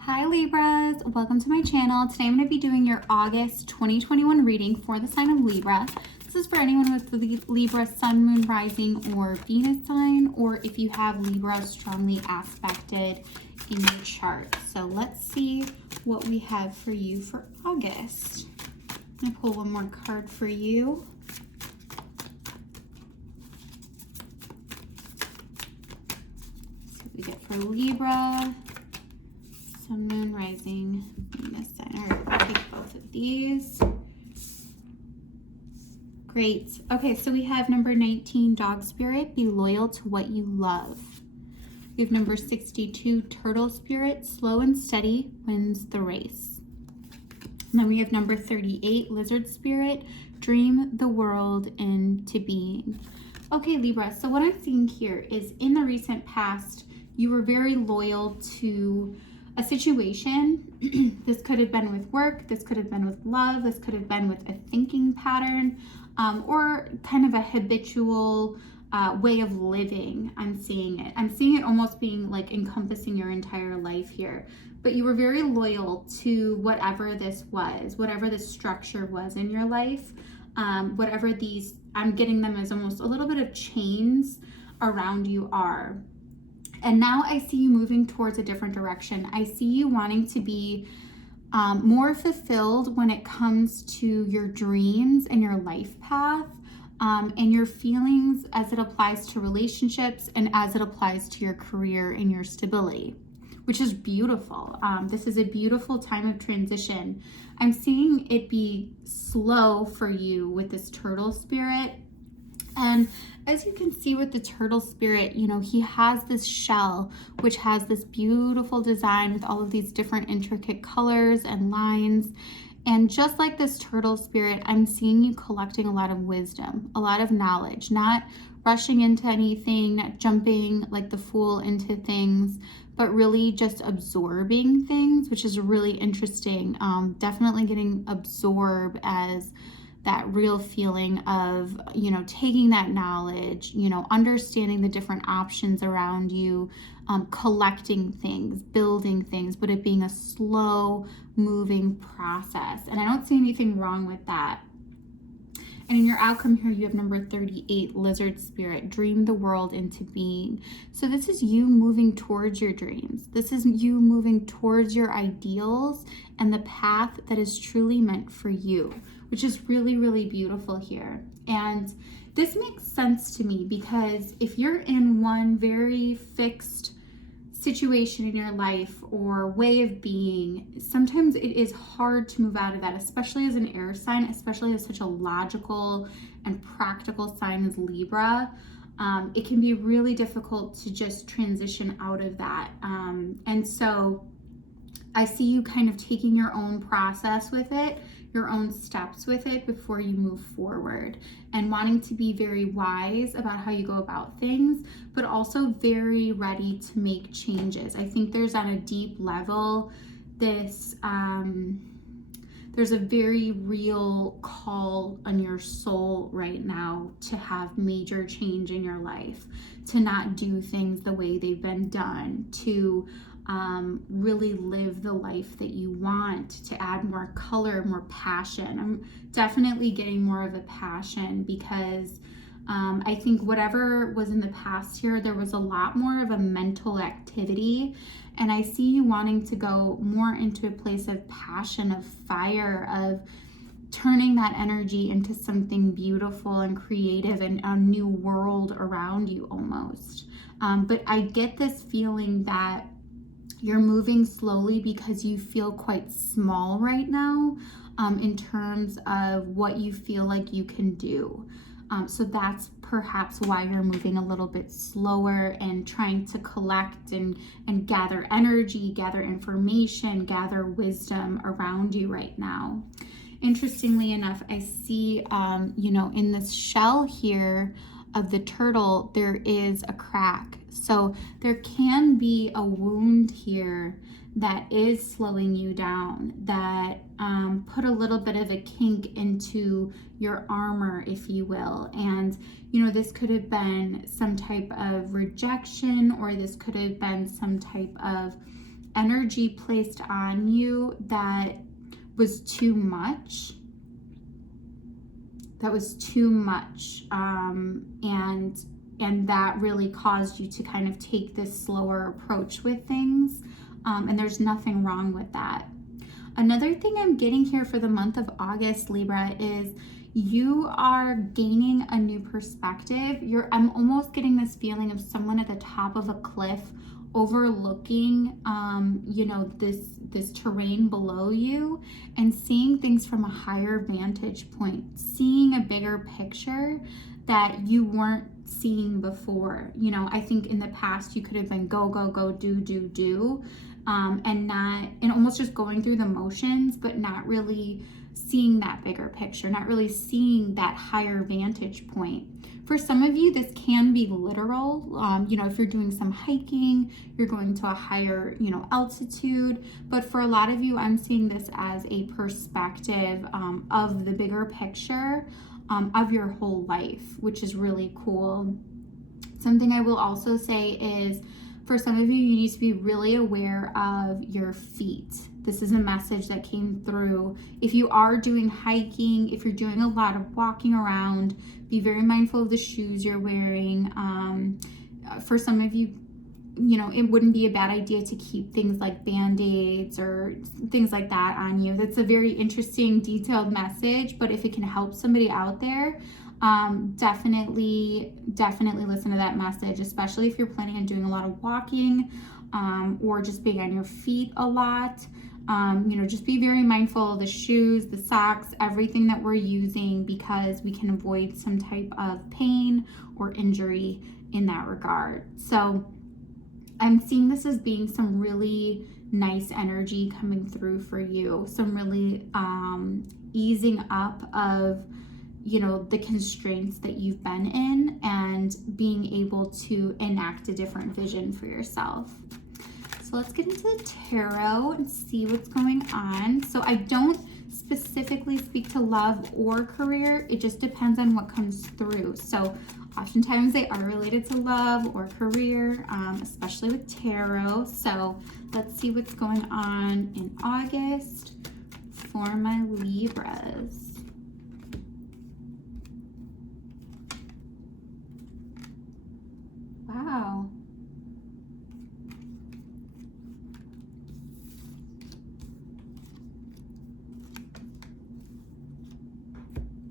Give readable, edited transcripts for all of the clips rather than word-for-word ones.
Hi Libras, welcome to my channel. Today I'm going to be doing your August 2021 reading for the sign of Libra. This is for anyone with the Libra sun, moon, rising, or Venus sign, or if you have Libra strongly aspected in your chart. So let's see what we have for you for August. I'm going to pull one more card for you. See what we get for Libra. Sun, moon, rising, Venus sign. All right, I'll take both of these. Great. Okay, so we have number 19, dog spirit, be loyal to what you love. We have number 62, turtle spirit, slow and steady wins the race. And then we have number 38, lizard spirit, dream the world into being. Okay, Libra, so what I'm seeing here is in the recent past, you were very loyal to a situation. This could have been with work, this could have been with love, this could have been with a thinking pattern, or kind of a habitual way of living. I'm seeing it almost being like encompassing your entire life here. But you were very loyal to whatever this was, whatever the structure was in your life, whatever these, I'm getting them as almost a little bit of chains around you are. And now I see you moving towards a different direction. I see you wanting to be more fulfilled when it comes to your dreams and your life path, and your feelings as it applies to relationships and as it applies to your career and your stability, which is beautiful. This is a beautiful time of transition. I'm seeing it be slow for you with this turtle spirit. And as you can see with the turtle spirit, you know, he has this shell, which has this beautiful design with all of these different intricate colors and lines. And just like this turtle spirit, I'm seeing you collecting a lot of wisdom, a lot of knowledge, not rushing into anything, not jumping like the fool into things, but really just absorbing things, which is really interesting. Definitely getting absorbed as that real feeling of, you know, taking that knowledge, you know, understanding the different options around you, collecting things, building things, but it being a slow moving process. And I don't see anything wrong with that. And in your outcome here, you have number 38, lizard spirit, dream the world into being. So this is you moving towards your dreams. This is you moving towards your ideals and the path that is truly meant for you, which is really, really beautiful here. And this makes sense to me because if you're in one very fixed situation in your life or way of being, sometimes it is hard to move out of that, especially as an air sign, especially as such a logical and practical sign as Libra. It can be really difficult to just transition out of that. And so I see you kind of taking your own process with it, your own steps with it before you move forward, and wanting to be very wise about how you go about things, but also very ready to make changes. I think there's on a deep level this there's a very real call on your soul right now to have major change in your life, to not do things the way they've been done, to really live the life that you want, to add more color, more passion. I'm definitely getting more of a passion because I think whatever was in the past here, there was a lot more of a mental activity. And I see you wanting to go more into a place of passion, of fire, of turning that energy into something beautiful and creative and a new world around you almost. But I get this feeling that you're moving slowly because you feel quite small right now, in terms of what you feel like you can do. So that's perhaps why you're moving a little bit slower and trying to collect and gather energy, gather information, gather wisdom around you right now. Interestingly enough, I see, you know, in this shell here of the turtle, there is a crack. So there can be a wound here that is slowing you down, that put a little bit of a kink into your armor, if you will. And, you know, this could have been some type of rejection, or this could have been some type of energy placed on you that was too much. That was too much. And that really caused you to kind of take this slower approach with things. And there's nothing wrong with that. Another thing I'm getting here for the month of August, Libra, is you are gaining a new perspective. I'm almost getting this feeling of someone at the top of a cliff overlooking, this terrain below you and seeing things from a higher vantage point, seeing a bigger picture that you weren't seeing before. I think in the past you could have been go, go, go, do, and almost just going through the motions, but not really seeing that bigger picture, not really seeing that higher vantage point. For some of you, this can be literal. If you're doing some hiking, you're going to a higher, altitude. But for a lot of you, I'm seeing this as a perspective of the bigger picture of your whole life, which is really cool. Something I will also say is, for some of you, you need to be really aware of your feet. This is a message that came through. If you are doing hiking, if you're doing a lot of walking around, be very mindful of the shoes you're wearing. For some of you, it wouldn't be a bad idea to keep things like Band-Aids or things like that on you. That's a very interesting, detailed message, but if it can help somebody out there, definitely listen to that message, especially if you're planning on doing a lot of walking or just being on your feet a lot. Just be very mindful of the shoes, the socks, everything that we're using, because we can avoid some type of pain or injury in that regard. So I'm seeing this as being some really nice energy coming through for you, some really easing up of the constraints that you've been in and being able to enact a different vision for yourself. So let's get into the tarot and see what's going on. So I don't specifically speak to love or career. It just depends on what comes through. So oftentimes they are related to love or career, especially with tarot. So let's see what's going on in August for my Libras. Wow.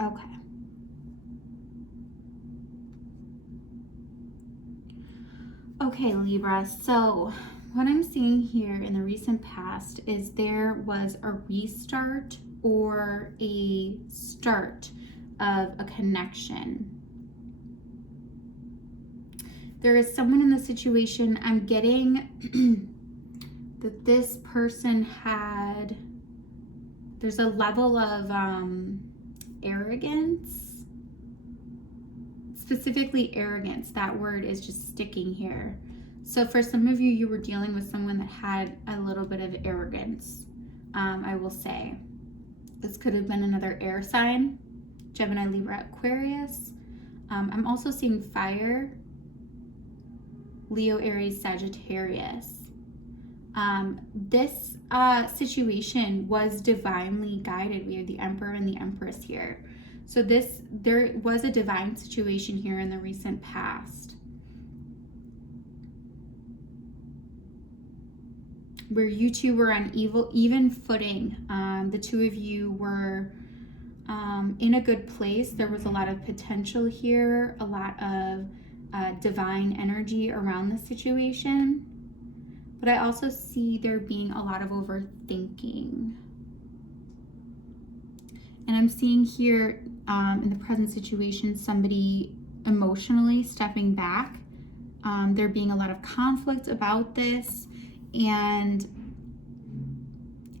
Okay. Okay, Libra. So what I'm seeing here in the recent past is there was a restart or a start of a connection. There is someone in the situation, I'm getting that this person there's a level of arrogance, specifically arrogance. That word is just sticking here. So for some of you, you were dealing with someone that had a little bit of arrogance, I will say. This could have been another air sign, Gemini, Libra, Aquarius. I'm also seeing fire, Leo, Aries, Sagittarius. This situation was divinely guided. We have the Emperor and the Empress here. So there was a divine situation here in the recent past where you two were on even footing. The two of you were in a good place. There was a lot of potential here, a lot of divine energy around the situation. But I also see there being a lot of overthinking. And I'm seeing here in the present situation, somebody emotionally stepping back. There being a lot of conflict about this. And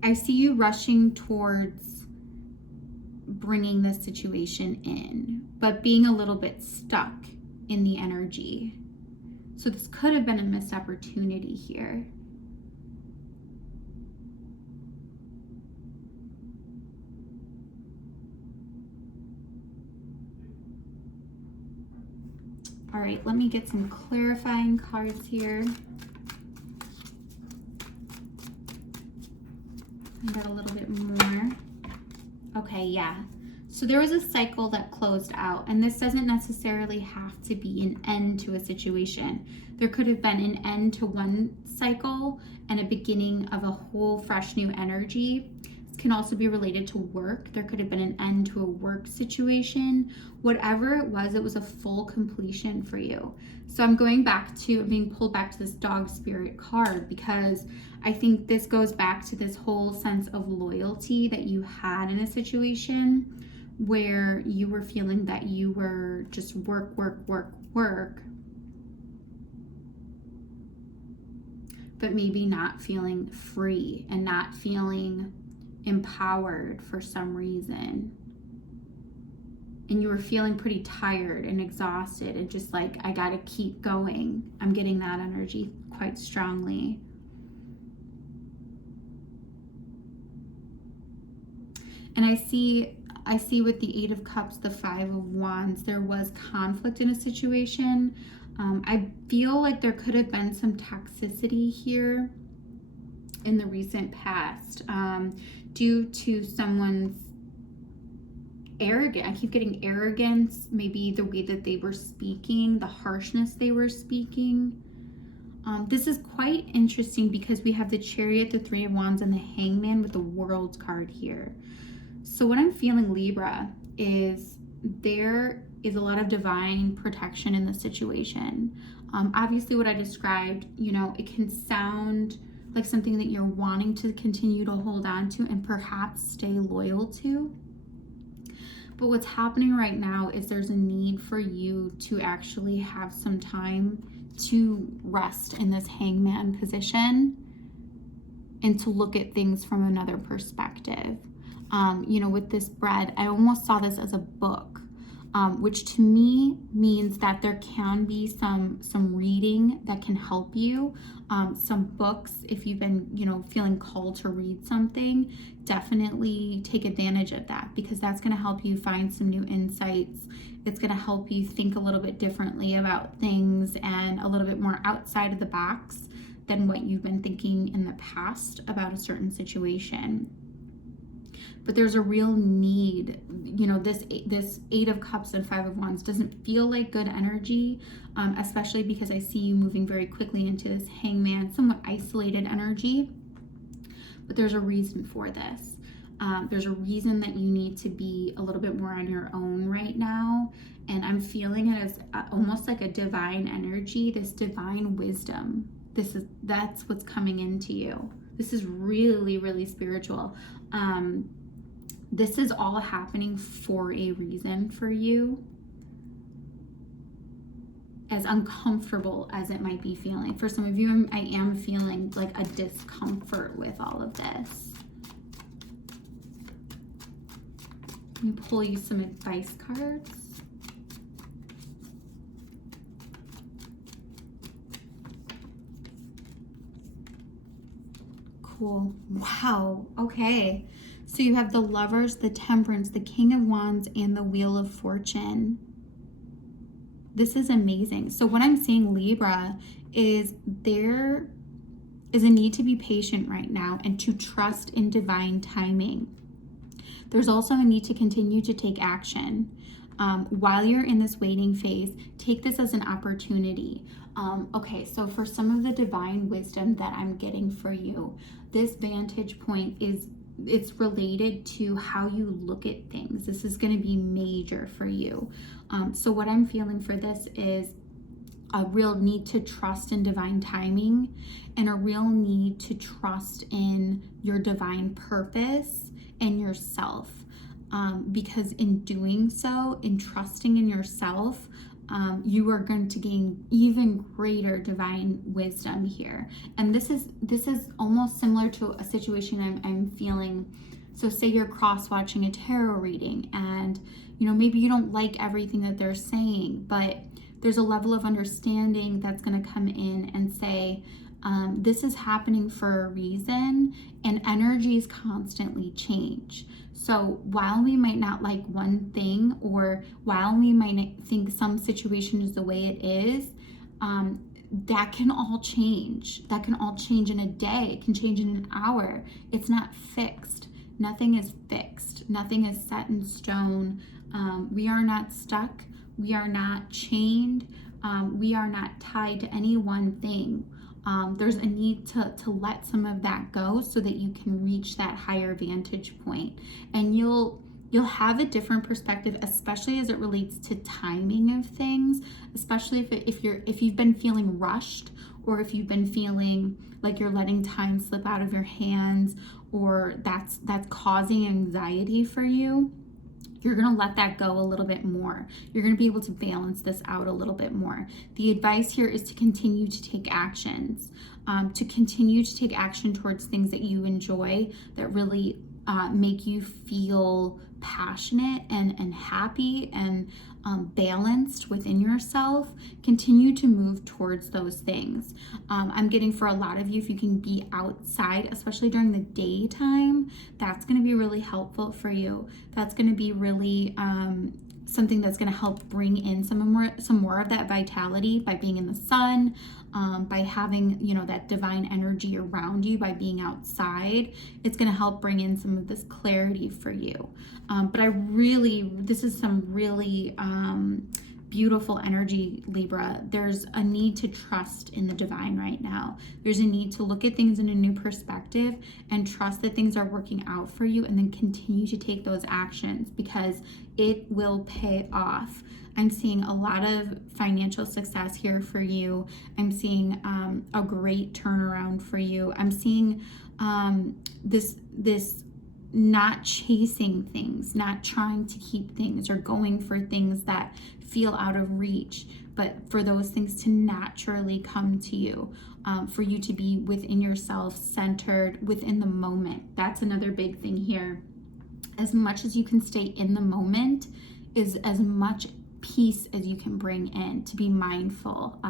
I see you rushing towards bringing this situation in, but being a little bit stuck in the energy. So this could have been a missed opportunity here. All right, let me get some clarifying cards here. I got a little bit more. Okay, yeah. So there was a cycle that closed out, and this doesn't necessarily have to be an end to a situation. There could have been an end to one cycle and a beginning of a whole fresh new energy. This can also be related to work. There could have been an end to a work situation. Whatever it was a full completion for you. So I'm being pulled back to this dog spirit card because I think this goes back to this whole sense of loyalty that you had in a situation where you were feeling that you were just work, but maybe not feeling free and not feeling empowered for some reason. And you were feeling pretty tired and exhausted and just like, I gotta keep going. I'm getting that energy quite strongly. And I see with the Eight of Cups, the Five of Wands, there was conflict in a situation. I feel like there could have been some toxicity here in the recent past due to someone's arrogance. I keep getting arrogance, maybe the way that they were speaking, the harshness they were speaking. This is quite interesting because we have the Chariot, the Three of Wands, and the Hangman with the World card here. So what I'm feeling, Libra, is there is a lot of divine protection in the situation. Obviously what I described, it can sound like something that you're wanting to continue to hold on to and perhaps stay loyal to. But what's happening right now is there's a need for you to actually have some time to rest in this Hangman position and to look at things from another perspective. With this bread, I almost saw this as a book, which to me means that there can be some reading that can help you. Some books, if you've been, feeling called to read something, definitely take advantage of that because that's going to help you find some new insights. It's going to help you think a little bit differently about things and a little bit more outside of the box than what you've been thinking in the past about a certain situation. But there's a real need, this Eight of Cups and Five of Wands doesn't feel like good energy, especially because I see you moving very quickly into this Hangman, somewhat isolated energy. But there's a reason for this. There's a reason that you need to be a little bit more on your own right now. And I'm feeling it as almost like a divine energy, this divine wisdom. That's what's coming into you. This is really, really spiritual. This is all happening for a reason for you, as uncomfortable as it might be feeling. For some of you, I am feeling like a discomfort with all of this. Let me pull you some advice cards. Cool. Wow. Okay. So you have the Lovers, the Temperance, the King of Wands, and the Wheel of Fortune. This is amazing. So what I'm seeing, Libra, is there is a need to be patient right now and to trust in divine timing. There's also a need to continue to take action. While you're in this waiting phase, take this as an opportunity. Okay, so for some of the divine wisdom that I'm getting for you, this vantage point it's related to how you look at things. This is going to be major for you. So what I'm feeling for this is a real need to trust in divine timing and a real need to trust in your divine purpose and yourself. Because in doing so, in trusting in yourself, you are going to gain even greater divine wisdom here. And this is almost similar to a situation I'm feeling. So say you're cross-watching a tarot reading and, maybe you don't like everything that they're saying, but there's a level of understanding that's going to come in and say, this is happening for a reason, and energies constantly change. So while we might not like one thing, or while we might think some situation is the way it is, that can all change. That can all change in a day. It can change in an hour. It's not fixed. Nothing is fixed. Nothing is set in stone. We are not stuck. We are not chained. We are not tied to any one thing. There's a need to let some of that go so that you can reach that higher vantage point. And you'll have a different perspective, especially as it relates to timing of things, especially if you've been feeling rushed, or if you've been feeling like you're letting time slip out of your hands, or that's causing anxiety for you. You're going to let that go a little bit more. You're going to be able to balance this out a little bit more. The advice here is to continue to take actions, to continue to take action towards things that you enjoy, that really make you feel passionate and happy and balanced within yourself. Continue to move towards those things. I'm getting, for a lot of you, if you can be outside, especially during the daytime, that's going to be really helpful for you. That's going to be really something that's going to help bring in some more of that vitality by being in the sun, by having, that divine energy around you, by being outside. It's going to help bring in some of this clarity for you. But this is some really beautiful energy, Libra. There's a need to trust in the divine right now. There's a need to look at things in a new perspective and trust that things are working out for you, and then continue to take those actions, because it will pay off. I'm seeing a lot of financial success here for you. I'm seeing a great turnaround for you. I'm seeing this not chasing things, not trying to keep things or going for things that feel out of reach, but for those things to naturally come to you, for you to be within yourself, centered within the moment. That's another big thing here. As much as you can stay in the moment is as much peace as you can bring in. To be mindful,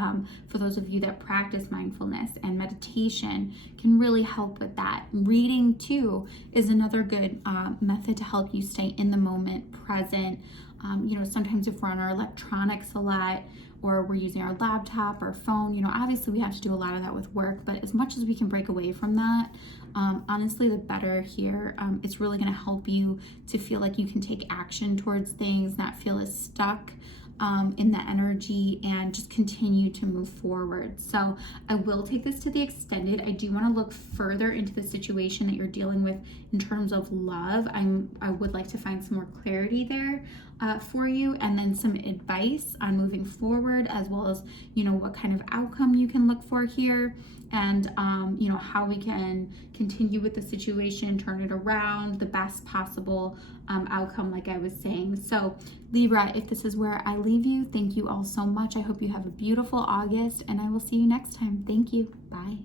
for those of you that practice mindfulness and meditation, can really help with that. Reading too is another good method to help you stay in the moment, present. Sometimes if we're on our electronics a lot, or we're using our laptop or phone, obviously we have to do a lot of that with work, but as much as we can break away from that, honestly, the better here. It's really going to help you to feel like you can take action towards things, not feel as stuck in the energy, and just continue to move forward. So I will take this to the extended. I do want to look further into the situation that you're dealing with in terms of love. I would like to find some more clarity there for you, and then some advice on moving forward, as well as what kind of outcome you can look for here, and how we can continue with the situation, turn it around, the best possible outcome, like I was saying. So Libra, if this is where I leave you, thank you all so much. I hope you have a beautiful August, and I will see you next time. Thank you. Bye.